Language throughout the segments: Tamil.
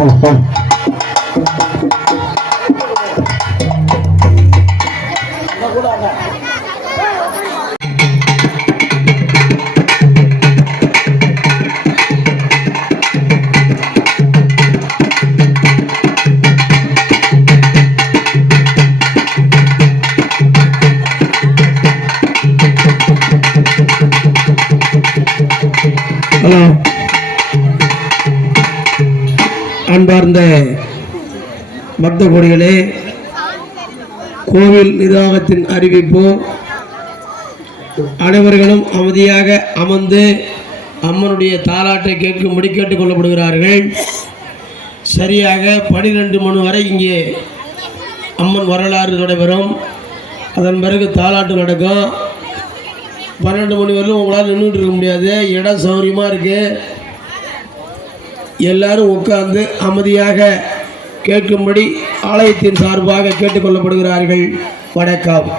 ஹலோ, அன்பார்ந்த பக்த கோடிகளே, கோவில் நிர்வாகத்தின் அறிவிப்பு. அனைவர்களும் அமைதியாக அமர்ந்து அம்மனுடைய தாலாட்டை கேட்கும்படி கேட்டுக்கொள்ளப்படுகிறார்கள். சரியாக 12 மணி வரை இங்கே அம்மன் வரலாறு நடைபெறும். அதன் பிறகு தாலாட்டு நடக்கும். 12 மணி வரலும் உங்களால் நின்றுட்டு இருக்க முடியாது. இடம் சௌகரியமாக இருக்குது. எல்லாரும் உட்கார்ந்து அமைதியாக கேட்கும்படி ஆலயத்தின் சார்பாக கேட்டுக்கொள்ளப்படுகிறார்கள். வணக்கம்.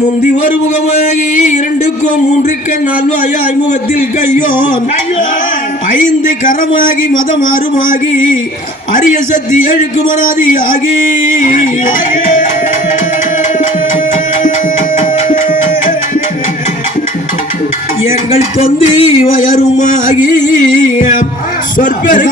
முந்தி ஒரு முகமாகி 2க்கும் 3க்கும் 4 ஐமுகத்தில் கையோன் 5 கரமாகி மதம் 6மாகி அரிய சக்தி 7க்கு மனாதி ஆகி எங்கள் தொந்தி வயருமாகி சொற்பெரு